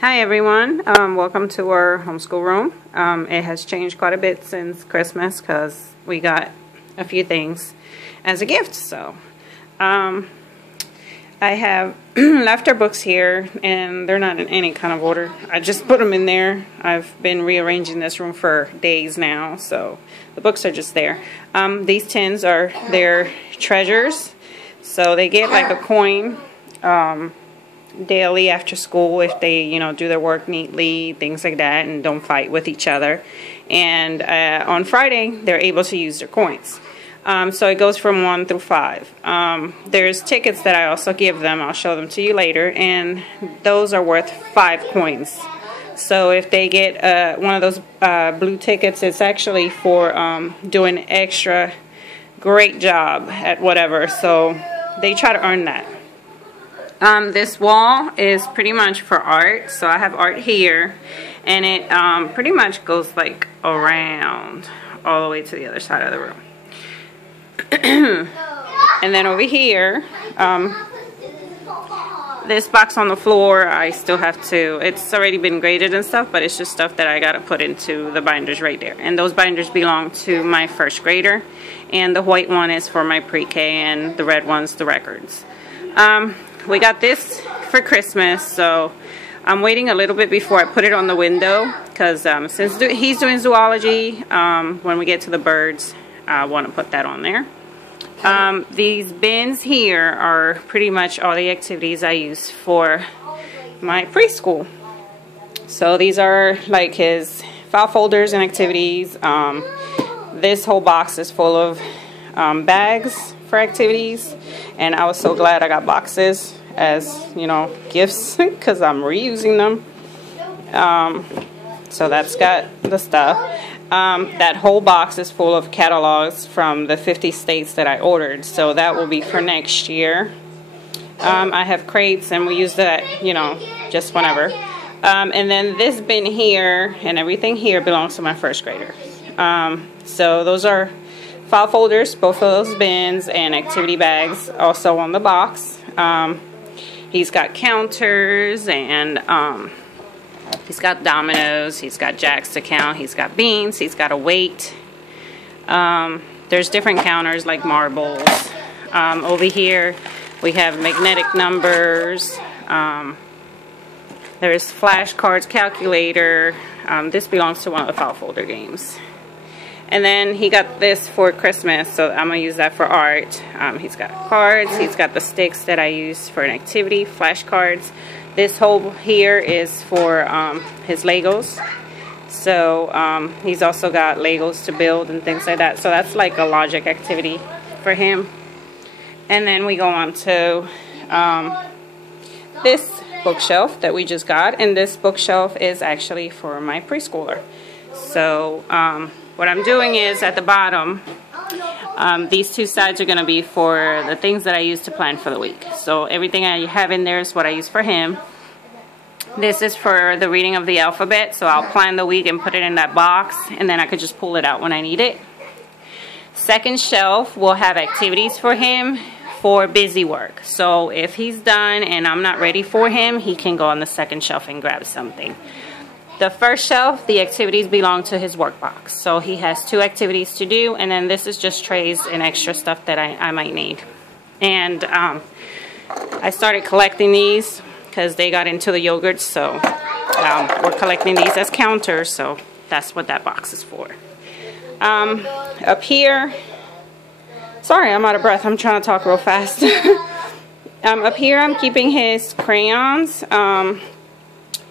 Hi everyone, welcome to our homeschool room. It has changed quite a bit since Christmas because we got a few things as a gift. So I have left our books here and they're not in any kind of order. I just put them in there. I've been rearranging this room for days now, so the books are just there. These tins are their treasures, so they get like a coin daily after school if they do their work neatly, things like that, and don't fight with each other. And on Friday they're able to use their coins. So it goes from 1 through 5. There's tickets that I also give them. I'll show them to you later, and those are worth 5 coins. So if they get one of those blue tickets, it's actually for doing extra great job at whatever, so they try to earn that. This wall is pretty much for art, so I have art here, and it pretty much goes like around all the way to the other side of the room. And then over here, this box on the floor, I still have to, it's already been graded and stuff, but it's just stuff that I gotta put into the binders right there. And those binders belong to my first grader, and the white one is for my pre-K, and the red one's the records. We got this for Christmas, so I'm waiting a little bit before I put it on the window, because since he's doing zoology, when we get to the birds, I want to put that on there. These bins here are pretty much all the activities I use for my preschool. So these are like his file folders and activities. This whole box is full of bags for activities, and I was so glad I got boxes as gifts because I'm reusing them. So that's got the stuff. That whole box is full of catalogs from the 50 states that I ordered, so that will be for next year. I have crates, and we use that just whenever. And then this bin here and everything here belongs to my first grader. So those are file folders, both of those bins, and activity bags also on the box. He's got counters, and he's got dominoes, he's got jacks to count, he's got beans, he's got a weight. There's different counters like marbles. Over here we have magnetic numbers. There's flashcards, calculator. This belongs to one of the file folder games. And then he got this for Christmas, so I'm going to use that for art. He's got cards, he's got the sticks that I use for an activity, flashcards. This hole here is for his Legos. So he's also got Legos to build and things like that. So that's like a logic activity for him. And then we go on to this bookshelf that we just got. And this bookshelf is actually for my preschooler. So what I'm doing is at the bottom, these two sides are going to be for the things that I use to plan for the week. So everything I have in there is what I use for him. This is for the reading of the alphabet, so I'll plan the week and put it in that box, and then I could just pull it out when I need it. Second shelf will have activities for him for busy work. So if he's done and I'm not ready for him, he can go on the second shelf and grab something. The first shelf, the activities belong to his work box. So he has 2 activities to do, and then this is just trays and extra stuff that I might need. And I started collecting these because they got into the yogurts, so we're collecting these as counters, so that's what that box is for. Up here, sorry, I'm out of breath. I'm trying to talk real fast. Up here, I'm keeping his crayons.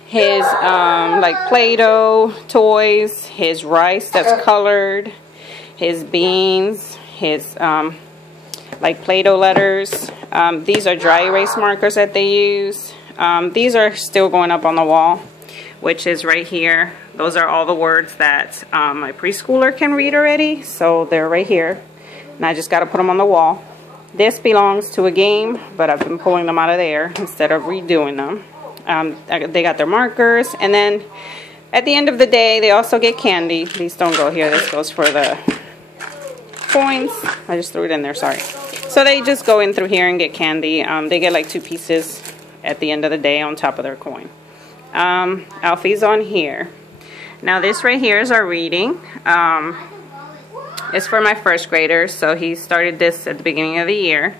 His like Play-Doh toys, his rice that's colored, his beans, his like Play-Doh letters. These are dry erase markers that they use. These are still going up on the wall, which is right here. Those are all the words that my preschooler can read already, so they're right here. And I just got to put them on the wall. This belongs to a game, but I've been pulling them out of there instead of redoing them. They got their markers, and then at the end of the day they also get candy. These don't go here, this goes for the coins. I just threw it in there, sorry. So they just go in through here and get candy. They get like 2 pieces at the end of the day on top of their coin. Alfie's on here. Now this right here is our reading. It's for my first grader, so he started this at the beginning of the year.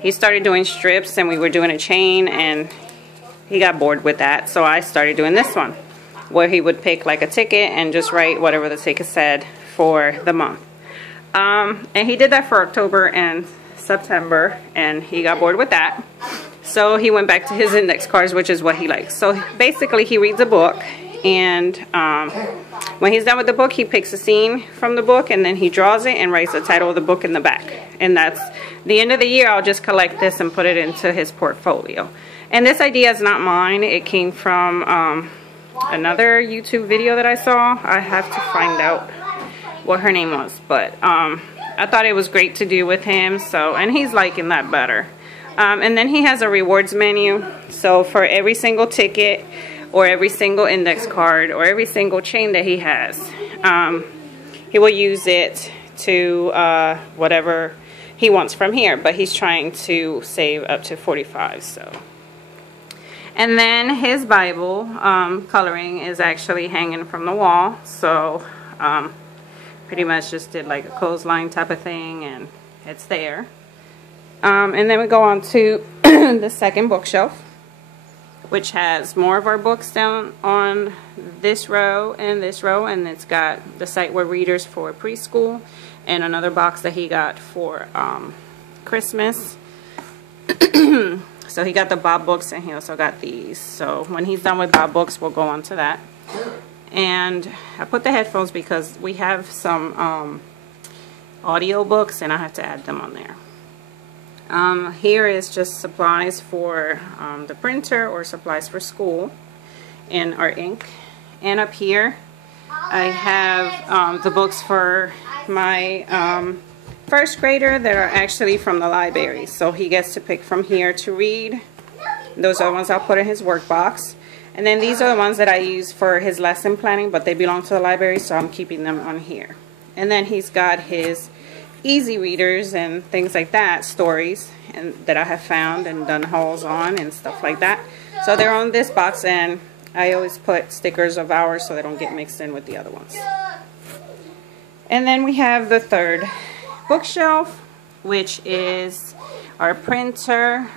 He started doing strips, and we were doing a chain, and he got bored with that, so I started doing this one, where he would pick like a ticket and just write whatever the ticket said for the month. And he did that for October and September, and he got bored with that. So he went back to his index cards, which is what he likes. So basically he reads a book, and when he's done with the book, he picks a scene from the book, and then he draws it and writes the title of the book in the back. And that's the end of the year. I'll just collect this and put it into his portfolio. And this idea is not mine. It came from another YouTube video that I saw. I have to find out what her name was, but I thought it was great to do with him, so, and he's liking that better. And then he has a rewards menu, so for every single ticket or every single index card or every single chain that he has, he will use it to whatever he wants from here, but he's trying to save up to 45. So, and then his Bible coloring is actually hanging from the wall, so pretty much just did like a clothesline type of thing, and it's there. And then we go on to the second bookshelf, which has more of our books down on this row, and it's got the sight word readers for preschool, and another box that he got for Christmas. So he got the Bob books, and he also got these. So when he's done with Bob books, we'll go on to that. And I put the headphones because we have some audio books, and I have to add them on there. Here is just supplies for the printer, or supplies for school, and our ink. And up here I have the books for my first grader that are actually from the library. So he gets to pick from here to read. Those are the ones I'll put in his work box. And then these are the ones that I use for his lesson planning, but they belong to the library, so I'm keeping them on here. And then he's got his easy readers and things like that, stories, and that I have found and done hauls on and stuff like that. So they're on this box, and I always put stickers of ours so they don't get mixed in with the other ones. And then we have the third bookshelf, which is our printer.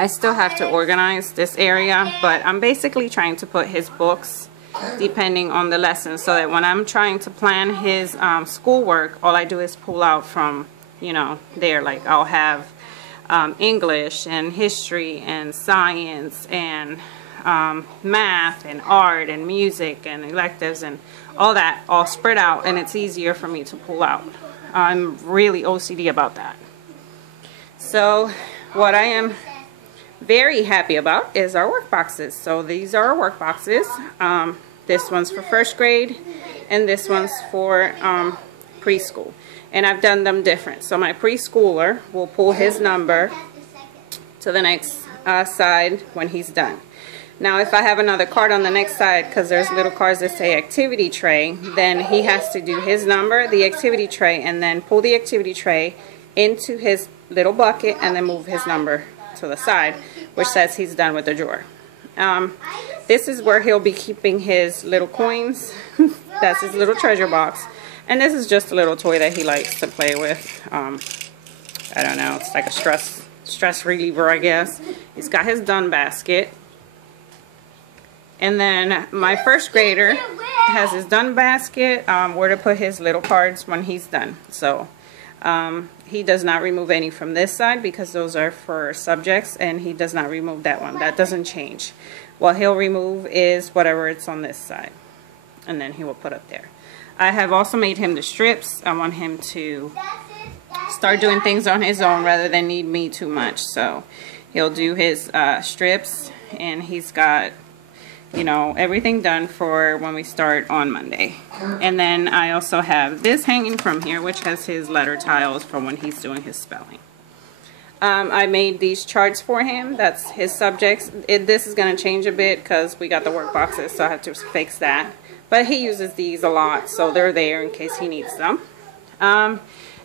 I still have to organize this area, but I'm basically trying to put his books depending on the lesson, so that when I'm trying to plan his schoolwork, all I do is pull out from, you know, there. Like I'll have English and history and science and math and art and music and electives and all that all spread out, and it's easier for me to pull out. I'm really OCD about that. So what I am very happy about is our work boxes. So these are our work boxes. This one's for first grade, and this one's for preschool. And I've done them different. So my preschooler will pull his number to the next side when he's done. Now if I have another card on the next side, because there's little cards that say activity tray, then he has to do his number, the activity tray, and then pull the activity tray into his little bucket, and then move his number to the side, which says he's done with the drawer. This is where he'll be keeping his little coins. That's his little treasure box. And this is just a little toy that he likes to play with. I don't know, it's like a stress reliever, I guess. He's got his done basket. And then my first grader has his done basket, where to put his little cards when he's done. So he does not remove any from this side because those are for subjects, and he does not remove that one. That doesn't change. What he'll remove is whatever it's on this side, and then he will put up there. I have also made him the strips. I want him to start doing things on his own rather than need me too much. So he'll do his strips, and he's got, you know, everything done for when we start on Monday. And then I also have this hanging from here, which has his letter tiles for when he's doing his spelling. I made these charts for him. That's his subjects. This is going to change a bit because we got the work boxes, so I have to fix that. But he uses these a lot, so they're there in case he needs them. And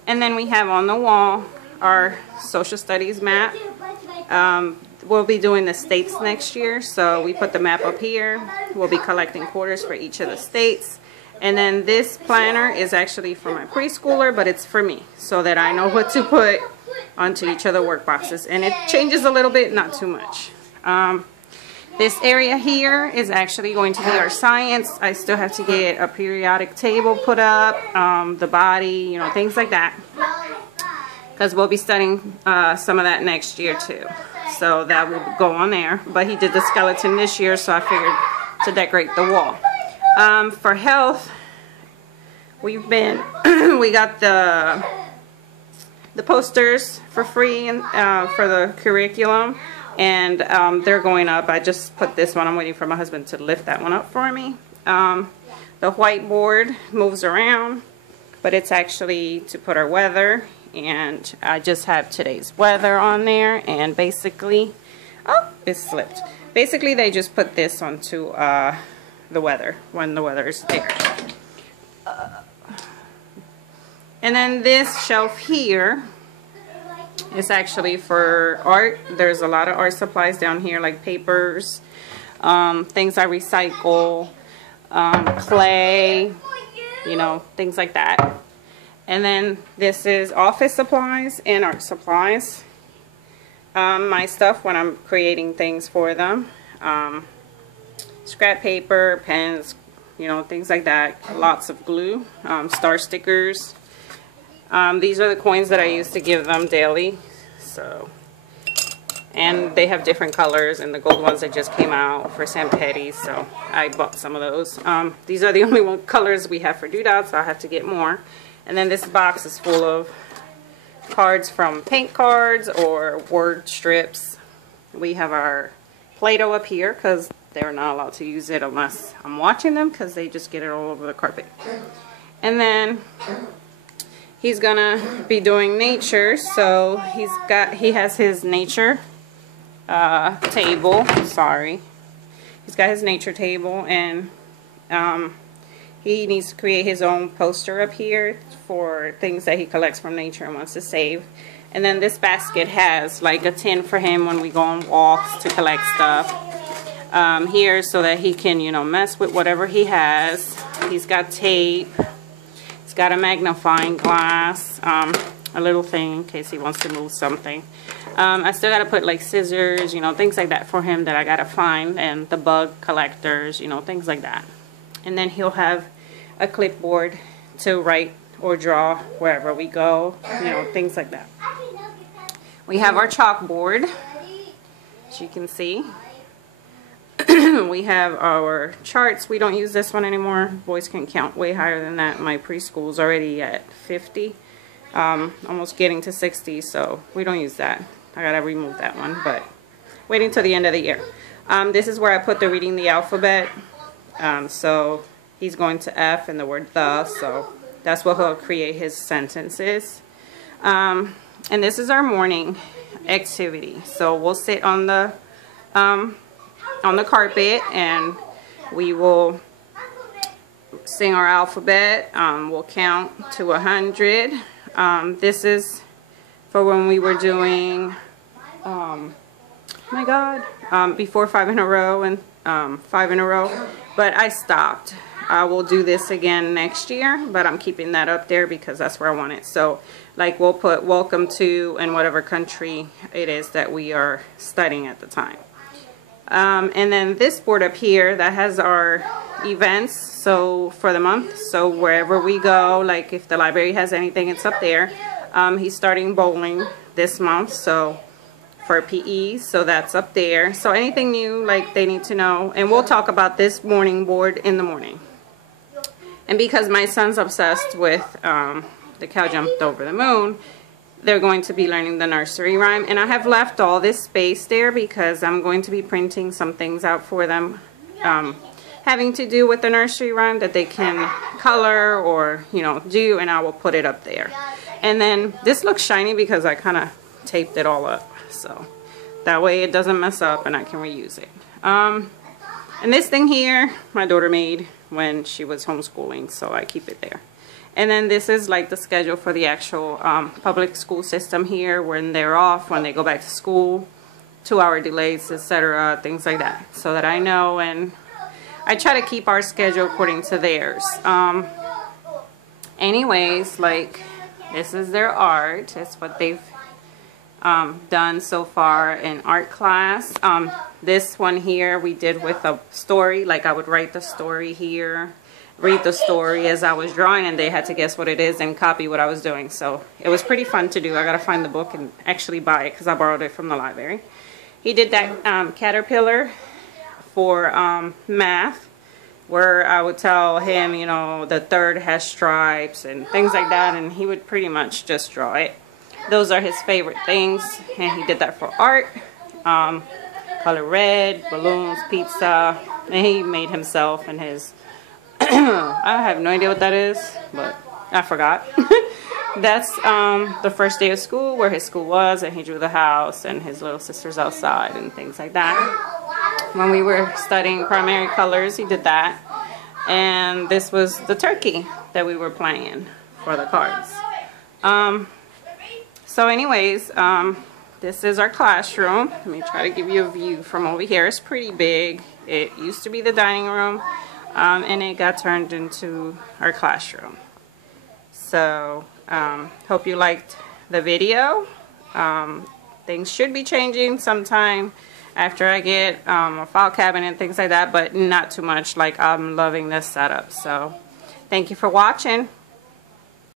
then we have on the wall our social studies map. we'll be doing the states next year, so we put the map up here. We'll be collecting quarters for each of the states. And then this planner is actually for my preschooler, but it's for me, so that I know what to put onto each of the work boxes. And it changes a little bit, not too much. This area here is actually going to be our science. I still have to get a periodic table put up, the body, you know, things like that. Because we'll be studying some of that next year too. So that will go on there. But he did the skeleton this year, so I figured to decorate the wall. For health, we've been, we got the posters for free and, for the curriculum. And they're going up. I just put this one. I'm waiting for my husband to lift that one up for me. The whiteboard moves around, but it's actually to put our weather. And I just have today's weather on there. And basically, oh, it slipped. Basically, they just put this onto the weather when the weather is there. And then this shelf here is actually for art. There's a lot of art supplies down here, like papers, things I recycle, clay, you know, things like that. And then this is office supplies and art supplies. My stuff when I'm creating things for them. Scrap paper, pens, you know, things like that. Lots of glue, star stickers. These are the coins that I use to give them daily. So, and they have different colors, and the gold ones that just came out for St. Patty's, so I bought some of those. These are the only colors we have for doodads, so I have to get more. And then this box is full of cards from paint cards or word strips. We have our Play-Doh up here because they're not allowed to use it unless I'm watching them, because they just get it all over the carpet. And then he's gonna be doing nature, so he has his nature table. Sorry, he's got his nature table, and he needs to create his own poster up here for things that he collects from nature and wants to save. And then this basket has like a tin for him when we go on walks to collect stuff here, so that he can, you know, mess with whatever he has. He's got tape. He's got a magnifying glass, a little thing in case he wants to move something. I still got to put like scissors, you know, things like that for him that I got to find, and the bug collectors, you know, things like that. And then he'll have a clipboard to write or draw wherever we go, you know, things like that. We have our chalkboard, as you can see. We have our charts. We don't use this one anymore. Boys can count way higher than that. My preschool's already at 50, almost getting to 60, so we don't use that. I gotta remove that one, but waiting till the end of the year. This is where I put the reading the alphabet. So he's going to F and the word the, so that's what he'll create his sentences. And this is our morning activity. So we'll sit on the carpet, and we will sing our alphabet. We'll count to 100. This is for when we were doing, oh my God, before 5 in a row and 5 in a row. But I stopped. I will do this again next year, but I'm keeping that up there because that's where I want it. So, like, we'll put welcome to in whatever country it is that we are studying at the time. And then this board up here, that has our events, so for the month. So wherever we go, like if the library has anything, it's up there. He's starting bowling this month, so for PE, so that's up there. So anything new, like, they need to know. And we'll talk about this morning board in the morning. And because my son's obsessed with The Cow Jumped Over the Moon, they're going to be learning the nursery rhyme. And I have left all this space there because I'm going to be printing some things out for them having to do with the nursery rhyme that they can color or, you know, do, and I will put it up there. And then this looks shiny because I kind of taped it all up, so that way it doesn't mess up and I can reuse it. And this thing here my daughter made when she was homeschooling, so I keep it there. And then this is like the schedule for the actual public school system here, when they're off, when they go back to school. 2-hour delays, etc., things like that, so that I know, and I try to keep our schedule according to theirs. Anyways, like, this is their art. It's what they've done so far in art class. This one here we did with a story. Like, I would write the story here, read the story as I was drawing, and they had to guess what it is and copy what I was doing. So it was pretty fun to do. I gotta find the book and actually buy it because I borrowed it from the library. He did that caterpillar for math, where I would tell him, you know, the third has stripes and things like that, and he would pretty much just draw it. Those are his favorite things, and he did that for art. Color red, balloons, pizza, and he made himself and his I have no idea what that is, but I forgot. That's the first day of school, where his school was, and he drew the house and his little sisters outside and things like that. When we were studying primary colors, he did that. And this was the turkey that we were playing for the cards. So anyways, this is our classroom. Let me try to give you a view from over here. It's pretty big. It used to be the dining room, and it got turned into our classroom. So hope you liked the video. Things should be changing sometime after I get a file cabinet and things like that, but not too much. Like, I'm loving this setup. So thank you for watching.